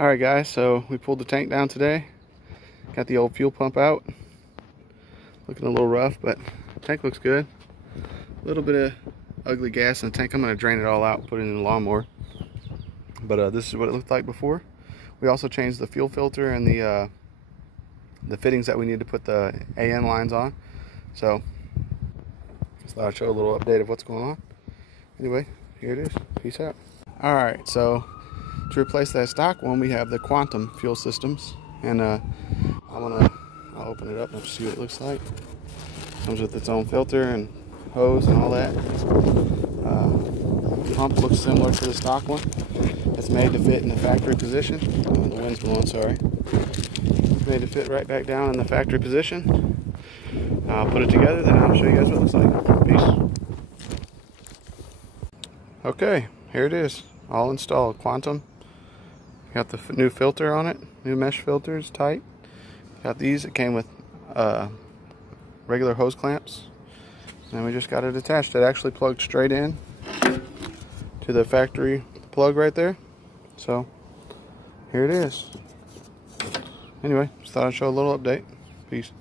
Alright guys, so we pulled the tank down today. Got the old fuel pump out. Looking a little rough, but the tank looks good. A little bit of ugly gas in the tank. I'm going to drain it all out and put it in the lawnmower. But this is what it looked like before. We also changed the fuel filter and the fittings that we need to put the AN lines on. So just thought I'd show a little update of what's going on. Anyway, here it is. Peace out. Alright, so to replace that stock one, we have the Quantum fuel systems, and I'll open it up and see what it looks like. Comes with its own filter and hose and all that. The pump looks similar to the stock one. It's made to fit in the factory position. The wind's blowing, sorry. It's made to fit right back down in the factory position. I'll put it together, then I'll show you guys what it looks like. Peace. Okay, here it is, all installed. Quantum. Got the new filter on it, new mesh filters, tight. Got these, it came with regular hose clamps. And we just got it attached. It actually plugged straight in to the factory plug right there. So, here it is. Anyway, just thought I'd show a little update. Peace.